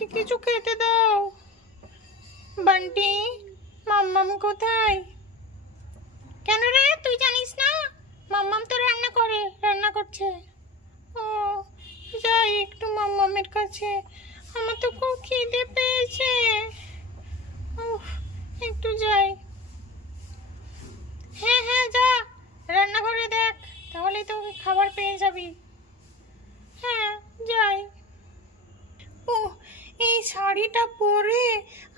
আমাকে কিছু খেতে দাও। বান্টি, মাম্মাম কোথায়? কেন রে, তুই জানিস না? মাম্মাম তো রান্না করছে। ও, যাই একটু মাম্মামের কাছে। আমার তো খুব খিদে পেয়েছে। উফ, একটু যাই। হ্যাঁ হ্যাঁ, যা রান্নাঘরে দেখ, তাহলেই তো খাবার পেয়ে যাবি। হ্যাঁ, যাই। ও, এই শাড়িটা পরে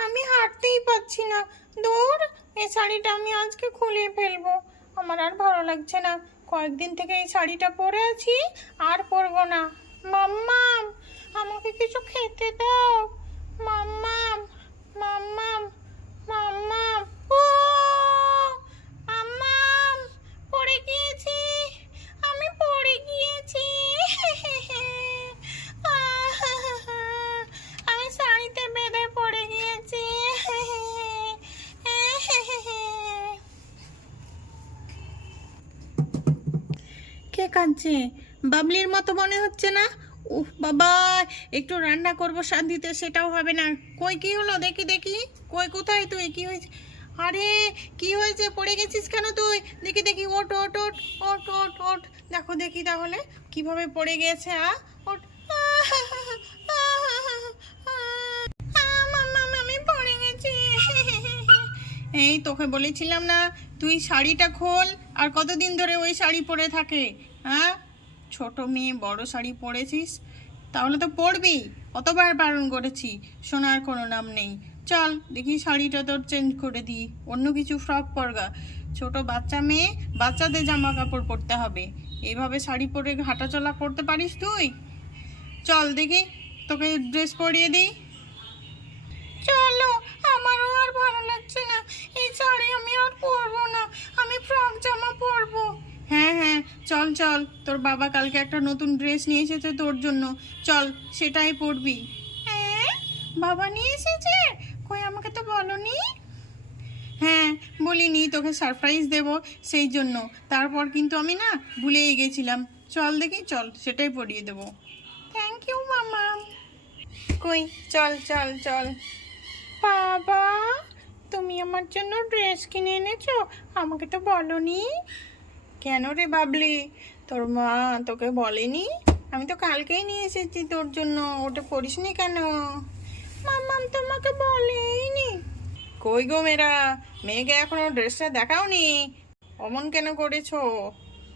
আমি হাঁটতেই পাচ্ছি না। দৌড়, এই শাড়িটা আমি আজকে খুলে ফেলবো। আমার আর ভালো লাগছে না, কয়েকদিন থেকে এই শাড়িটা পরে আছি, আর পরবো না। মাম্মাম, আমাকে কিছু খেতে দাও। মাম্মাম, মাম্মাম, মাম্মাম। ও মাম্মাম, পড়ে গিয়েছি, আমি পড়ে গিয়েছি। আমি শাড়িতে বেঁধে পড়ে গিয়েছি। কে কাঁদছে? বাবলির মতো মনে হচ্ছে না? উফ বাবা, একটু রান্না করবো শান্তিতে, সেটাও হবে না। কই, কি হলো? দেখি দেখি, কই, কোথায় তুই? কি হয়েছে? আরে, কি হয়েছে? পড়ে গেছিস কেন তুই? দেখি দেখি, ওট ওট ওট ওট ওট ওট। দেখো দেখি তাহলে কিভাবে পড়ে গেছে। ওট। আমি পড়ে গেছি। এই তোকে বলেছিলাম না, তুই শাড়িটা খোল। আর কতদিন ধরে ওই শাড়ি পরে থাকে? হ্যাঁ, ছোট মেয়ে, বড় শাড়ি পরেছিস, তাহলে তো পরবি। কতবার বারণ করেছি, শোনার কোনো নাম নেই। চল দেখি শাড়িটা তোর চেঞ্জ করে দিই, অন্য কিছু ফ্রক পরগা। ছোট বাচ্চা মেয়ে, বাচ্চাদের জামা কাপড় পরতে হবে। এইভাবে শাড়ি পরে হাঁটাচলা করতে পারিস তুই? চল দেখি, তোকে ড্রেস পরিয়ে দিই। চলো, আমারও আর ভালো লাগছে না, এই শাড়ি আমি আর পরবো না, আমি ফ্রক জামা পরবো। হ্যাঁ হ্যাঁ, চল চল, তোর বাবা কালকে একটা নতুন ড্রেস নিয়ে এসেছে তোর জন্য, চল সেটাই পরবি। হ্যাঁ, বাবা নিয়ে এসেছে? কই, আমাকে তো বলনি। হ্যাঁ, বলিনি, তোকে সারপ্রাইজ দেব সেই জন্য। তারপর কিন্তু আমি না ভুলেই গেছিলাম। চল দেখি, চল সেটাই পরিয়ে দেবো। থ্যাংক ইউ মামা। কই, চল চল চল। বাবা, তুমি আমার জন্য ড্রেস কিনে এনেছো, আমাকে তো বলনি। কেন রে বাবলি, তোর মা তোকে বলেনি? আমি তো কালকেই নিয়ে এসেছি তোর জন্য, ওটা পরিসনি কেন? মাম্মাম তোমাকে বলেইনি। কই গো মেয়েরা, মেয়েকে এখনো ড্রেসটা দেখাওনি, অমন কেন করেছো?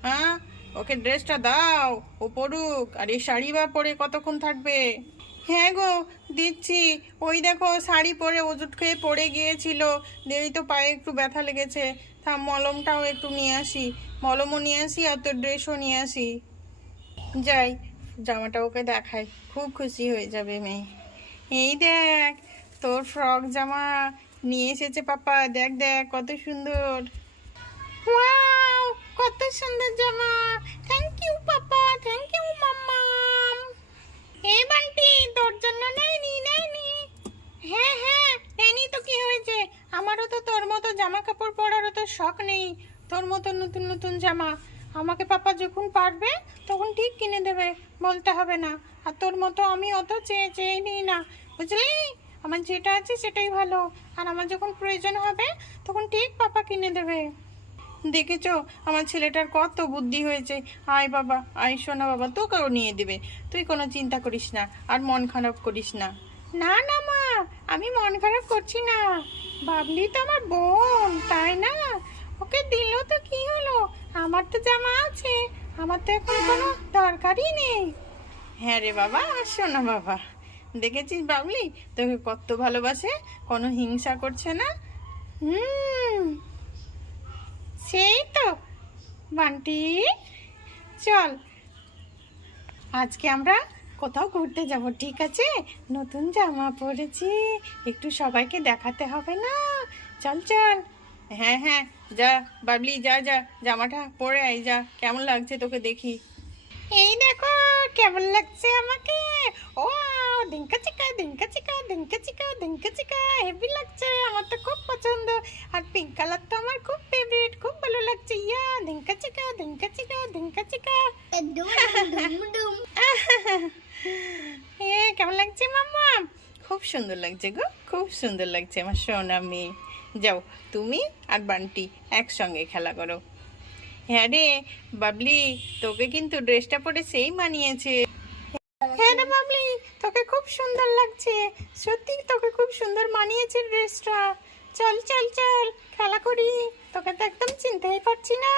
হ্যাঁ, ওকে ড্রেসটা দাও, ও পড়ুক। আর এই শাড়ি বা পরে কতক্ষণ থাকবে? হ্যাঁ গো, দিচ্ছি। ওই দেখো, শাড়ি পরে ওষুধ খেয়ে পড়ে গিয়েছিল, দেরি তো পায়ে একটু ব্যথা লেগেছে। থাম, মলমটাও একটু নিয়ে আসি, মলমও নিয়ে আসি আর তোর ড্রেসও নিয়ে আসি। যাই, জামাটা ওকে দেখাই, খুব খুশি হয়ে যাবে মেয়ে। এই দেখ, তোর ফ্রক জামা নিয়ে এসেছে পাপা, দেখ দেখ কত সুন্দর। ওয়াও, কত সুন্দর জামা। Thank you papa, thank you mamma. এ বান্টি, তোর জন্য নেয়নি নেয়নি। হ্যাঁ হ্যাঁ, নেয়নি তো কি হয়েছে? আমারও তো তোর মতো জামা কাপড় পরারও তো শখ নেই, তোর মতো নতুন নতুন জামা। আমাকে পাপা যখন পারবে তখন ঠিক কিনে দেবে, বলতে হবে না। আর তোর মতো আমি অত চেয়ে চেয়ে নিই না, বুঝলি? আমার যেটা আছে সেটাই ভালো, আর আমার যখন প্রয়োজন হবে তখন ঠিক পাপা কিনে দেবে। দেখেছো, আমার ছেলেটার কত বুদ্ধি হয়েছে। আয় বাবা, আয় সোনা বাবা, তোকেও নিয়ে দেবে। তুই কোনো চিন্তা করিস না, আর মন খারাপ করিস না। না না মা, আমি মন খারাপ করছি না। বাবলি তো আমার বোন, তাই না? ওকে দিলেও তো কি হলো, আমার তো জামা আছে, আমার তো এখন কোনো দরকারই নেই। হ্যাঁ রে বাবা, আর সোনা বাবা, দেখেছিস বাবলি তোকে কত ভালোবাসে, কোনো হিংসা করছে না। হুম, সেই তো বান্টি। চল, আজকে আমরা কোথাও ঘুরতে যাব, ঠিক আছে? নতুন জামা পরেছি, একটু সবাইকে দেখাতে হবে না? চল চল। হ্যাঁ হ্যাঁ, যা বাবলি, যা যা, জামাটা পরে আয়, যা, কেমন লাগছে তোকে দেখি। এই দেখো কেমন লাগছে আমাকে। ও, দিঙ্কা চিকা দিঙ্কা চিকা দিঙ্কা চিকা দিঙ্কা চিকা, হেভি লাগছে, আমার তো খুব পছন্দ। আর পিঙ্ক কালার তো আমার খুব ফেভারিট, খুব ভালো লাগছে। ইয়া, দিঙ্কা চিকা দিঙ্কা চিকা দিঙ্কা চিকা। এ কেমন লাগছে মাম্মা? খুব সুন্দর লাগছে গো, খুব সুন্দর লাগছে আমার সোনা মেয়ে। যাও তুমি আর বান্টি একসঙ্গে খেলা করো। হ্যাঁ রে বাবলি, তোকে কিন্তু ড্রেসটা পরে সেই মানিয়েছে। হ্যাঁ রে বাবলি, তোকে খুব সুন্দর লাগছে, সত্যি তোকে খুব সুন্দর মানিয়েছে ড্রেসটা। চল চল চল খেলা করি, তোকে তো একদম চিনতেই পারছি না,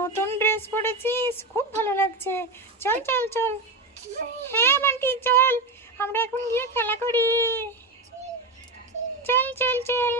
নতুন ড্রেস পরেছিস, খুব ভালো লাগছে। চল চল চল। হ্যাঁ বান্টি চল, আমরা এখন গিয়ে খেলা করি। চল চল চল।